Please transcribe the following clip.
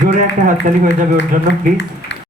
জোরে একটা হাতদলি হয়ে যাবে ওর জন্য প্লিজ